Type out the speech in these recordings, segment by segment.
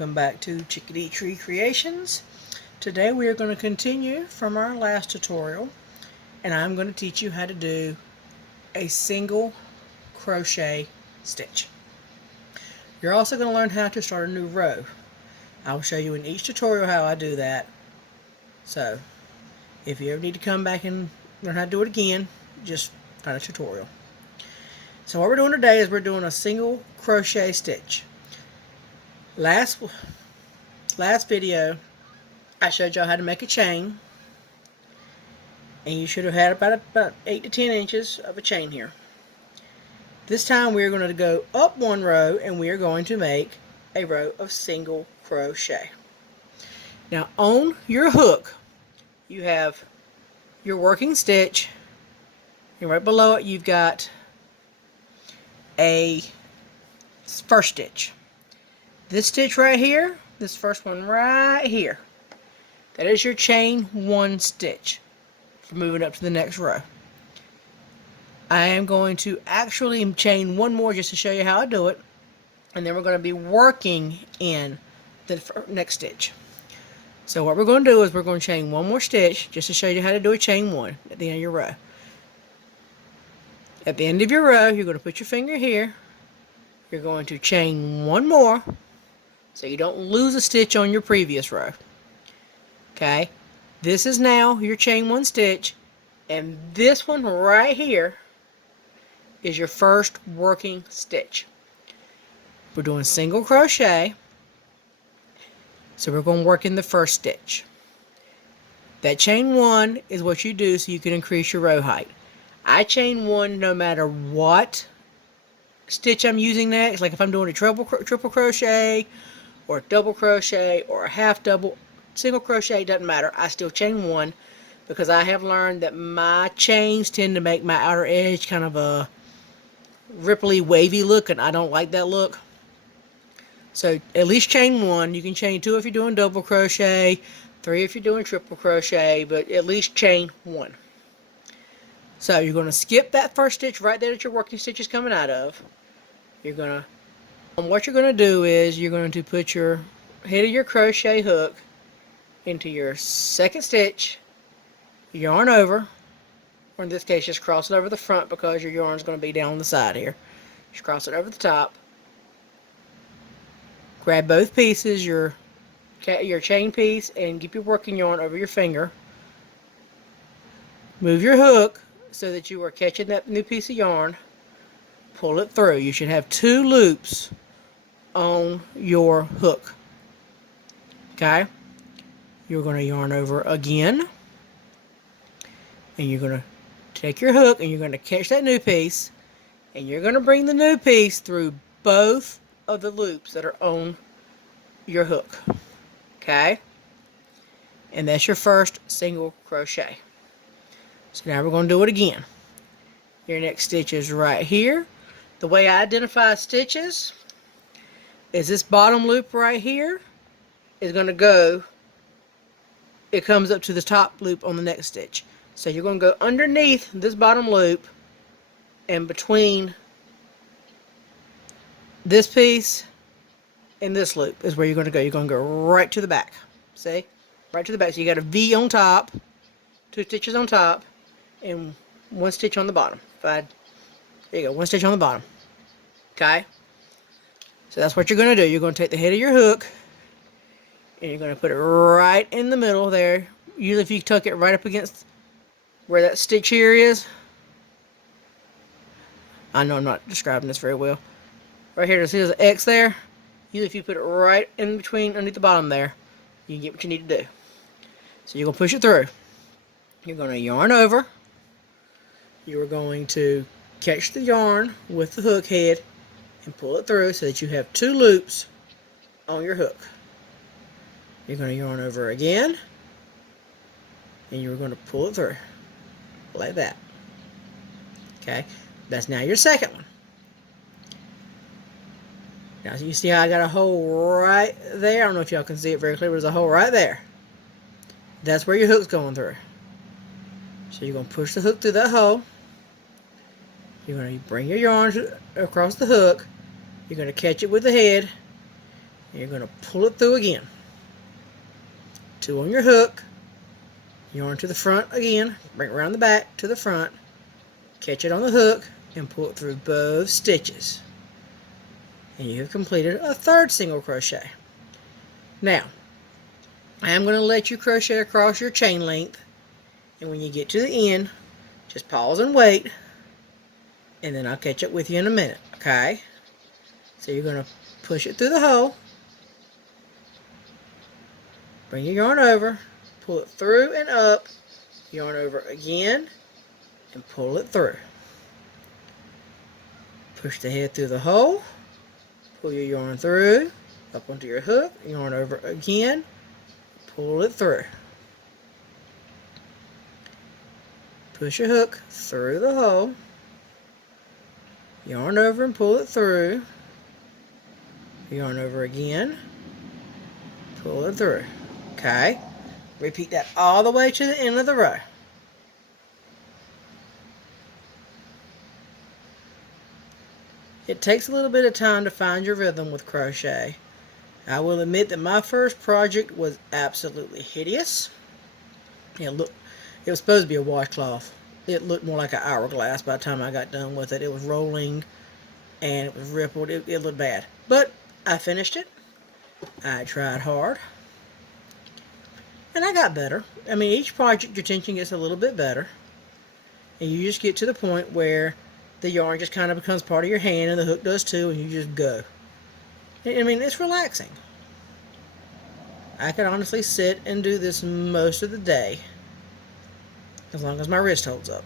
Welcome back to Chickadee Tree Creations. Today we are going to continue from our last tutorial, and I'm going to teach you how to do a single crochet stitch. You're also going to learn how to start a new row. I will show you in each tutorial how I do that. So if you ever need to come back and learn how to do it again, just find a tutorial. So what we're doing today is we're doing a single crochet stitch. Last video I showed y'all how to make a chain, and you should have had about 8 to 10 inches of a chain here. This time we are going to go up one row and we are going to make a row of single crochet. Now on your hook you have your working stitch, and right below it you've got a first stitch. This stitch right here, this first one right here, that is your chain one stitch for moving up to the next row. I am going to actually chain one more just to show you how I do it, and then we're going to be working in the next stitch. So what we're going to do is we're going to chain one more stitch just to show you how to do a chain one at the end of your row. At the end of your row, you're going to put your finger here. You're going to chain one more so you don't lose a stitch on your previous row. Okay, this is now your chain one stitch, and this one right here is your first working stitch. We're doing single crochet, so we're going to work in the first stitch. That chain one is what you do so you can increase your row height. I chain one no matter what stitch I'm using next. Like if I'm doing a triple crochet or a double crochet or a half double, single crochet, doesn't matter. I still chain one because I have learned that my chains tend to make my outer edge kind of a ripply, wavy look, and I don't like that look. So at least chain one. You can chain two if you're doing double crochet, three if you're doing triple crochet, but at least chain one. So you're going to skip that first stitch right there that your working stitch is coming out of. What you're going to do is you're going to put your head of your crochet hook into your second stitch, yarn over, or in this case just cross it over the front because your yarn is going to be down the side here. Just cross it over the top. Grab both pieces, your chain piece, and keep your working yarn over your finger. Move your hook so that you are catching that new piece of yarn. Pull it through. You should have 2 loops on your hook. Okay? You're going to yarn over again, and you're going to take your hook and you're going to catch that new piece, and you're going to bring the new piece through both of the loops that are on your hook. Okay? And that's your first single crochet. So now we're going to do it again. Your next stitch is right here. The way I identify stitches is this bottom loop right here is going to go, it comes up to the top loop on the next stitch. So you're going to go underneath this bottom loop, and between this piece and this loop is where you're going to go. You're going to go right to the back. See? Right to the back. So you got a V on top, 2 stitches on top, and 1 stitch on the bottom. There you go, 1 stitch on the bottom. Okay? So that's what you're going to do. You're going to take the head of your hook, and you're going to put it right in the middle there. Usually if you tuck it right up against where that stitch here is. I know I'm not describing this very well. Right here, see there's an X there? Usually if you put it right in between, underneath the bottom there, you can get what you need to do. So you're going to push it through. You're going to yarn over. You're going to catch the yarn with the hook head and pull it through so that you have 2 loops on your hook. You're going to yarn over again, and you're going to pull it through like that. Okay, that's now your second one. Now you see how I got a hole right there? I don't know if y'all can see it very clearly, but there's a hole right there. That's where your hook's going through. So you're going to push the hook through that hole. You're going to bring your yarn across the hook. You're going to catch it with the head. You're going to pull it through again. 2 on your hook, yarn to the front again, bring it around the back to the front, catch it on the hook, and pull it through both stitches. And you have completed a 3rd single crochet. Now, I am going to let you crochet across your chain length, and when you get to the end, just pause and wait, and then I'll catch up with you in a minute, okay? So you're going to push it through the hole, bring your yarn over, pull it through and up, yarn over again, and pull it through. Push the head through the hole, pull your yarn through, up onto your hook, yarn over again, pull it through. Push your hook through the hole, yarn over and pull it through, yarn over again, pull it through. Okay? Repeat that all the way to the end of the row. It takes a little bit of time to find your rhythm with crochet. I will admit that my first project was absolutely hideous. It was supposed to be a washcloth. It looked more like an hourglass by the time I got done with it. It was rolling and it was rippled. It looked bad. But I finished it. I tried hard. And I got better. I mean, each project your tension gets a little bit better. And you just get to the point where the yarn just kind of becomes part of your hand and the hook does too, and you just go. I mean, it's relaxing. I could honestly sit and do this most of the day, as long as my wrist holds up.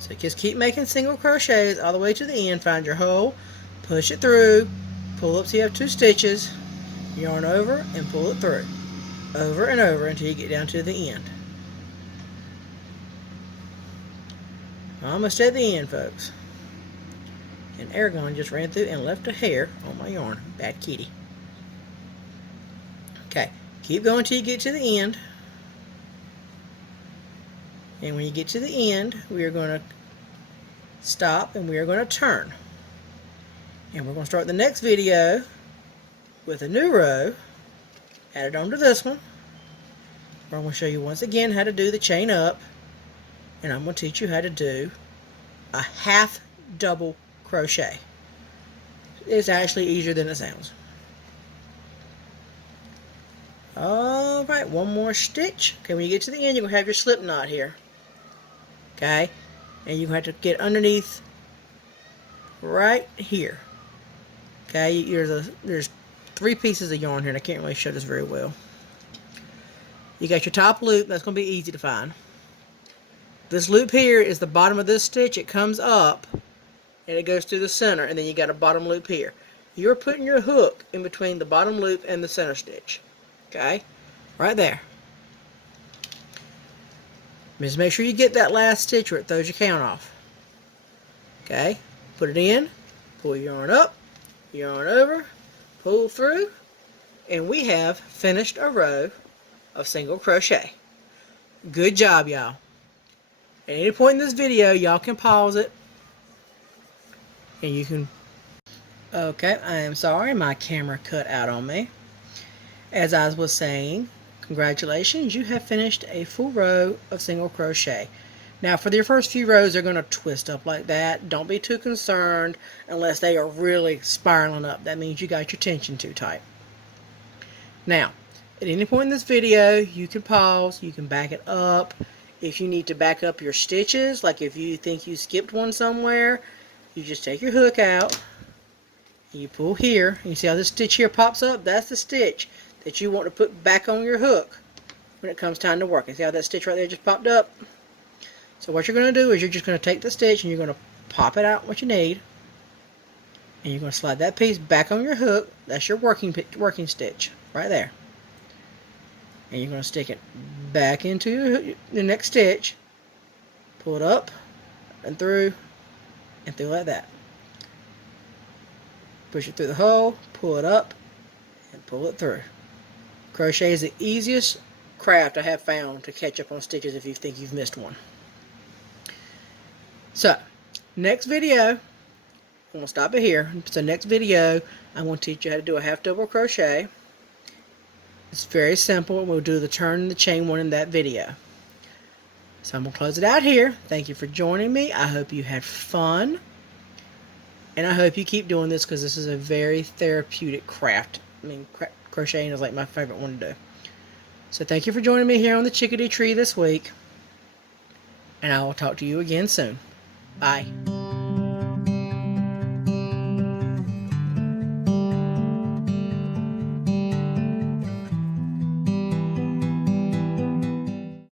So just keep making single crochets all the way to the end. Find your hole, push it through, pull up so you have 2 stitches, yarn over and pull it through. Over and over until you get down to the end. Almost at the end, folks. And Aragon just ran through and left a hair on my yarn. Bad kitty. Okay, keep going till you get to the end. And when you get to the end, we are going to stop and we are going to turn. And we're going to start the next video with a new row added onto this one. I'm going to show you once again how to do the chain up. And I'm going to teach you how to do a half double crochet. It's actually easier than it sounds. Alright, one more stitch. Okay, when you get to the end, you're going to have your slip knot here. Okay, and you're going to have to get underneath right here. Okay, there's 3 pieces of yarn here, and I can't really show this very well. You got your top loop. That's going to be easy to find. This loop here is the bottom of this stitch. It comes up and it goes through the center, and then you got a bottom loop here. You're putting your hook in between the bottom loop and the center stitch. Okay? Right there. Just make sure you get that last stitch or it throws your count off. Okay? Put it in, pull your yarn up, yarn over, pull through, and we have finished a row of single crochet. Good job, y'all. At any point in this video, y'all can pause it and you can... Okay, I am sorry, my camera cut out on me. As I was saying, congratulations, you have finished a full row of single crochet. Now, for your first few rows, they're going to twist up like that. Don't be too concerned unless they are really spiraling up. That means you got your tension too tight. Now, at any point in this video, you can pause, you can back it up. If you need to back up your stitches, like if you think you skipped one somewhere, you just take your hook out, and you pull here, and you see how this stitch here pops up? That's the stitch that you want to put back on your hook when it comes time to work. And see how that stitch right there just popped up? So what you're going to do is you're just going to take the stitch and you're going to pop it out what you need, and you're going to slide that piece back on your hook. That's your working stitch right there. And you're going to stick it back into the next stitch, pull it up and through like that. Push it through the hole, pull it up, and pull it through. Crochet is the easiest craft I have found to catch up on stitches if you think you've missed one. So, next video, I'm going to stop it here. So next video, I'm going to teach you how to do a half double crochet. It's very simple. We'll do the turn and the chain one in that video. So I'm going to close it out here. Thank you for joining me. I hope you had fun. And I hope you keep doing this because this is a very therapeutic craft. I mean, crocheting is like my favorite one to do. So thank you for joining me here on the Chickadee tree this week. And I will talk to you again soon. Bye.